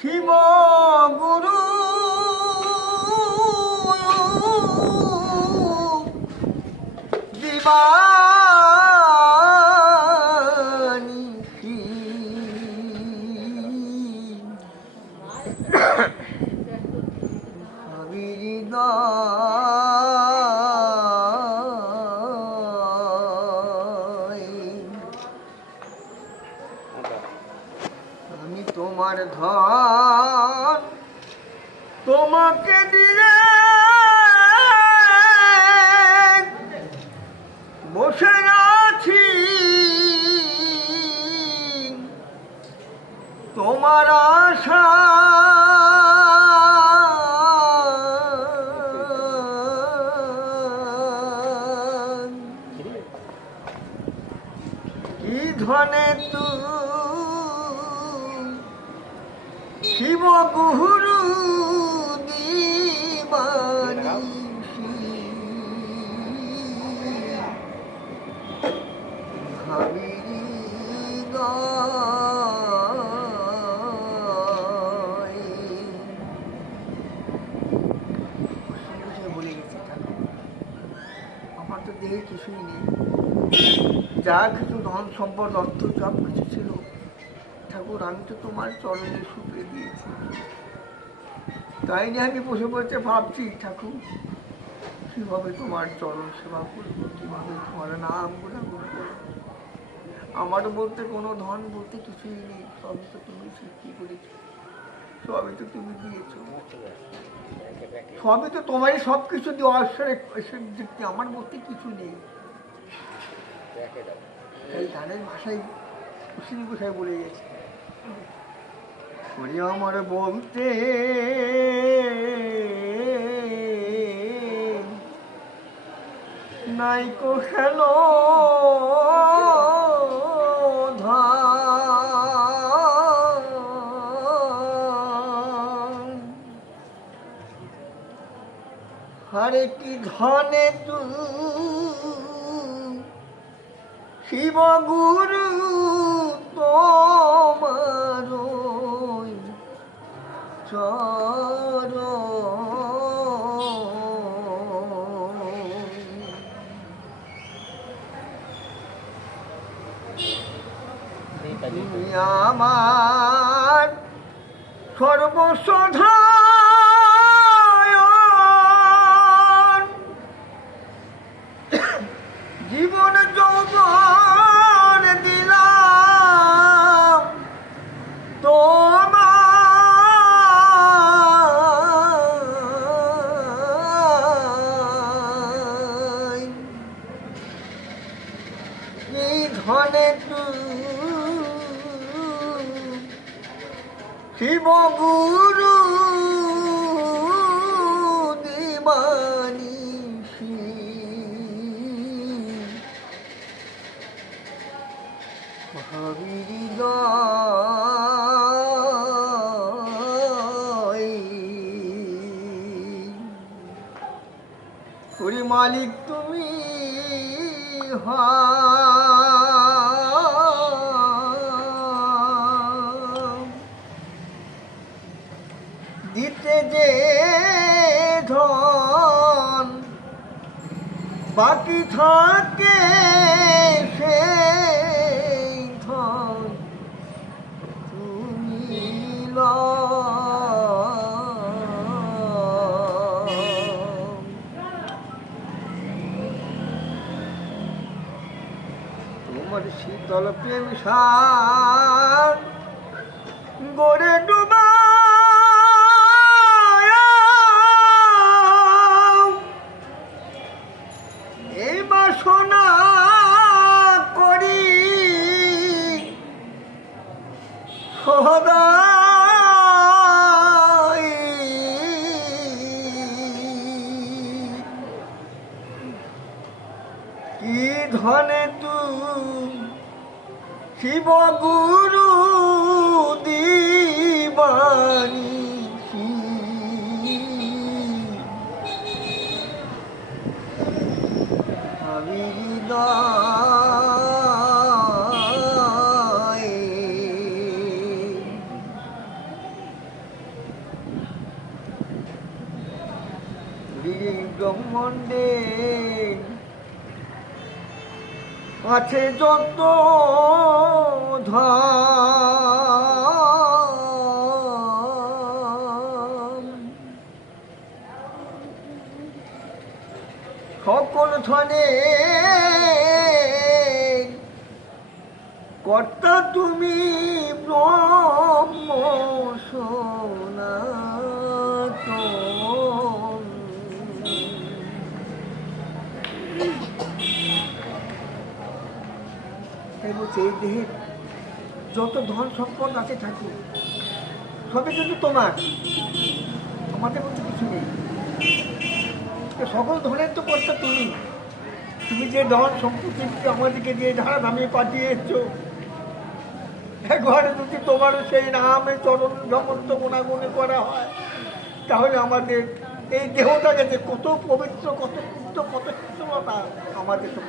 শিব গুরু দিবানিশি আমি তোমার ধন তোমাকে দিয়ে বসে আছি তোমার আশা কি ধনে শিব গুরু দিবানিশি ভাবিরি বলে গেছি আমার তো দেহে কিছুই নেই, যা কিছু ধন সম্পদ অর্থ সব কিছু ছিল ঠাকুর আমি তো তোমার চরণে শুকিয়ে দিয়েছি। তাই নিয়ে আমি বসে বসে ভাবছি ঠাকুর কিভাবে তোমার চরণ সেবা করবো, কিভাবে তোমার নাম গুণাগুণ করবো। আমার বলতে কোনো ধন বলতে কিছুই নেই, সবই তো তুমি সৃষ্টি করেছো, সবই তো তুমি দিয়েছো, সবই তো তোমারই সব কিছু দিয়ে দিচ্ছি, আমার বলতে কিছু নেই। তাই গানের ভাষায় কুশিনী গোসাই বলে গেছে আমার বলতে নাই কো খেলো হরে কি ধনে তু শিব গুরু তোমার চরণ তুমি আমার সর্বসধা জীবন যৌবন দিলাম তোমায়, এই ধনে শিব গুরু দিবানিশি ভাবিরি ওরে মালিক তুমি দিতে যে ধন বাকি থাকে সেই ধন তুমি তোমার শীতল প্রেম সার গড়ে ডুবা এই বাসনা করি সদা কি ধনে তু শিব গুরু দিবানিশি আমি হৃদয় এই ব্রহ্মাণ্ডে আছে যত ধন, সকল ধনে কর্তা তুমি ব্রহ্ম সনাতন। এই বলছে এই দেহে যত ধন সম্পদ আছে থাকুক, সবই কিন্তু তোমার, আমাদের মধ্যে কিছু নেই। সকল ধনের তো কর্তা তুমি। তুমি যে ধন সম্পত্তি আমাদেরকে দিয়ে ধারা নামে পাঠিয়েছ, একবার যদি তোমার সেই নামে চরণ সমস্ত গুণাগুণে করা হয়, তাহলে আমাদের এই দেহটাকে যে কত পবিত্র, কত শুদ্ধ, কত শীতলতা আমাদের তো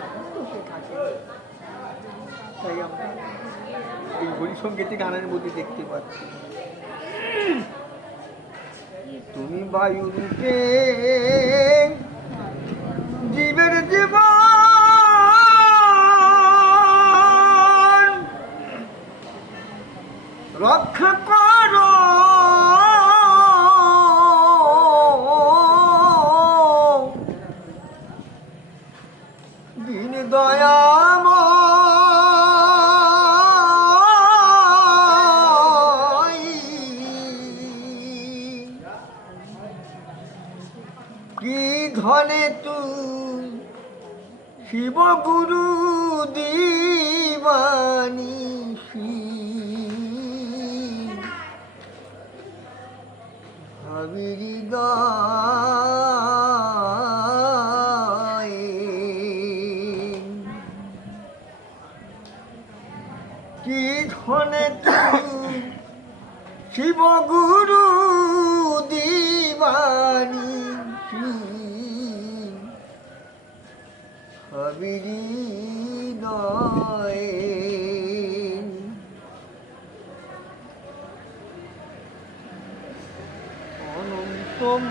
থাকে। তাই আমরা এই হরিসঙ্গীতি গানের মধ্যে দেখতে পাচ্ছি, তুমি বায়ু রূপে জীবের জীবন রক্ষা করো, দিন দয়াময়, কি ধনে তুই শিব গুরু দিবানিশি, ভাবিরি গায়ে কি ধনে তুই শিব গুরু দিবানিশি, ভাবিরি গায়ে। অনন্তম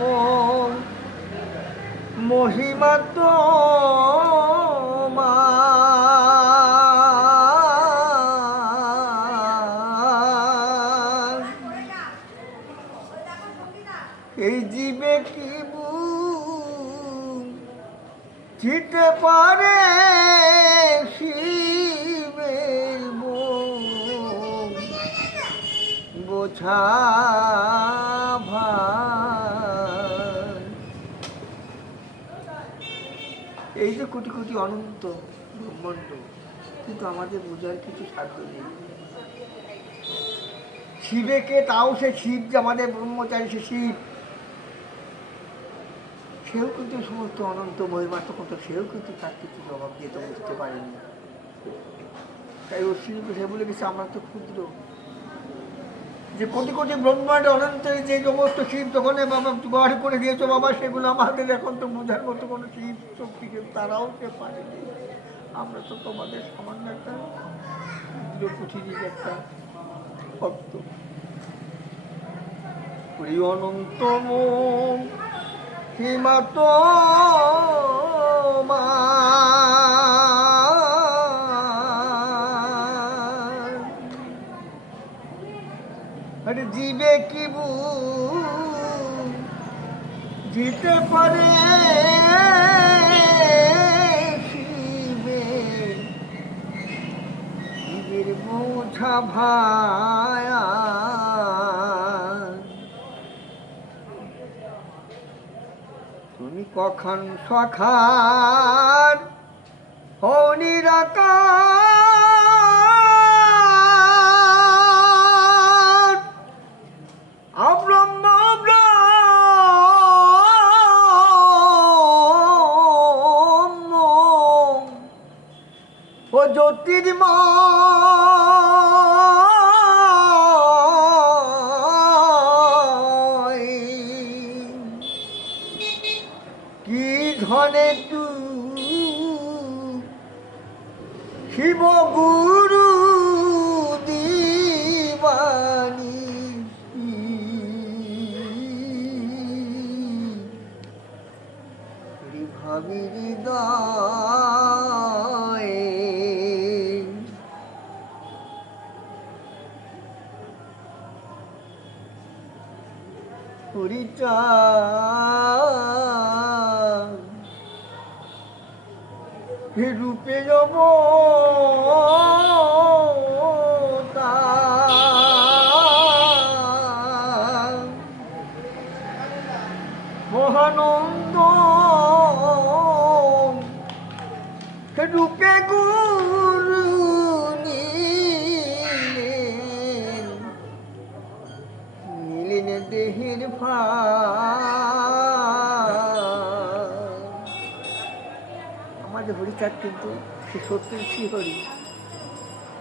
মহিমা তোমার, এই জীবে কি বুঝিতে পারে শিবের বোঝা ভার। এই যে কোটি কোটি অনন্ত ব্রহ্মাণ্ড, কিন্তু আমাদের বোঝার কিছু সাধ্য নেই। শিবেকে, তাও সে শিব যে আমাদের ব্রহ্মচারী, সে শিব, সেও কিন্তু সমস্ত অনন্ত মহিমাত্ম কত, সেও কিন্তু তার কিছু জবাব দিয়ে তো বুঝতে পারেনি। তাই ও শিব সে বলে গেছে আমরা তো ক্ষুদ্র, যে কোটি কোটি ব্রহ্মাণ্ড অনন্তের যে সমস্ত শিব তখন বাবা ব্যবহার করে দিয়েছো বাবা, সেগুলো আমাদের এখন তো বোঝার মতো কোনো শিব শক্তিকে তারাও সে পারেনি। আমরা তো তোমাদের সামান্য একটা কুঠির একটা ভক্ত। অনন্তম হিমা তোমার, আরে জীবে কি বুঝিতে পারে শিবের বোঝা ভায়া, তুমি কখন সখার হও নিরাকার, অব্রহ্ম ব্রহ্ম ও জ্যোতির্ময়, কি ধনে তুই শিব গুরু দিবানিশি, হৃদয়ে হরিটা হে রূপে যাব মহানন্দ হে রূপে গুরু নিলেন দেহের আমাদের হরিচাঁদ কিন্তু সে সত্যের শ্রীহরি,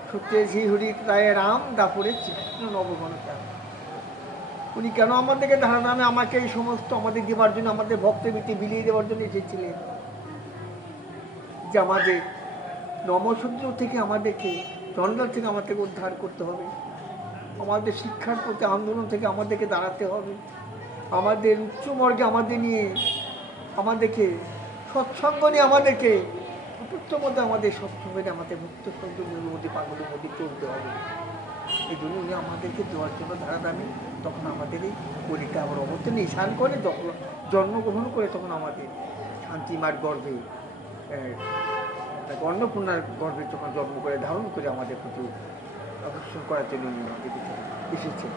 সত্যের শ্রীহরি রায় রাম দাপুরের কৃষ্ণ নবঘনতা। উনি কেন আমাদেরকে ধারণামে আমাকে এই সমস্ত আমাদের দেওয়ার জন্য, আমাদের ভক্তবৃত্তি বিলিয়ে দেওয়ার জন্য এসেছিলেন, যে আমাদের নমশূদ্র থেকে আমাদেরকে, জঞ্জাল থেকে আমাদেরকে উদ্ধার করতে হবে, আমাদের শিক্ষার প্রতি আন্দোলন থেকে আমাদেরকে দাঁড়াতে হবে, আমাদের উচ্চমর্গে আমাদের নিয়ে, আমাদেরকে সৎসঙ্গ নিয়ে, আমাদেরকে উপযুক্ত মধ্যে আমাদের সৎসঙ্গে আমাদের মুক্ত সঙ্গের মধ্যে পাগলের মধ্যে চলতে হবে। এই জন্য উনি আমাদেরকে দেওয়ার জন্য ধারাধামে তখন আমাদের এই পরীক্ষা আবার অবতীর্ণ ঈশান করে যখন জন্মগ্রহণ করে, তখন আমাদের শান্তিমার গর্ভে, অন্নপূর্ণার গর্ভে যখন জন্ম করে ধারণ করে আমাদের প্রতি আকর্ষণ করার জন্য উনি আমাদের এসেছে।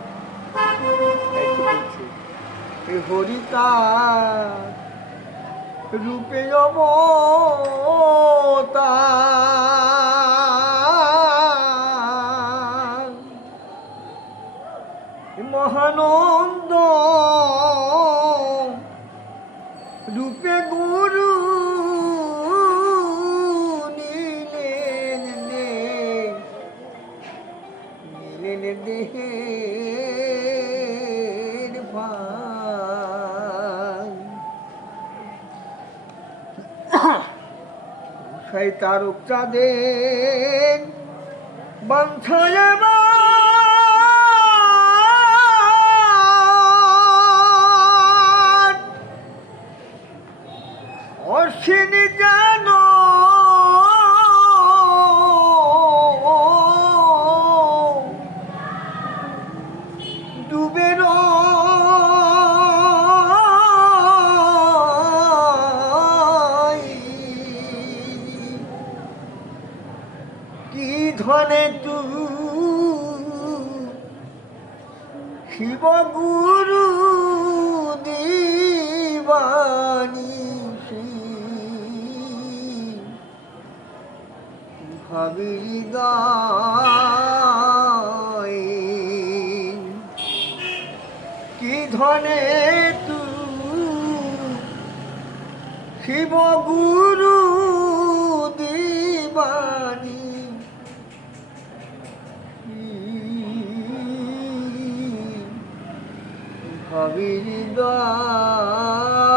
এই হরিতা রূপে অবতার মহানন্দ রূপে গুরু নিলেন দেহের ভার। সেই তারক চাঁদের বাঞ্ছায় অশ্বিনী যেন ডুবে কি ধনে তু শিব গুরু দিবানী ভাবি হৃদয়ে কি ধনে তু শিব গুরু দিবানী ভাবি হৃদয়।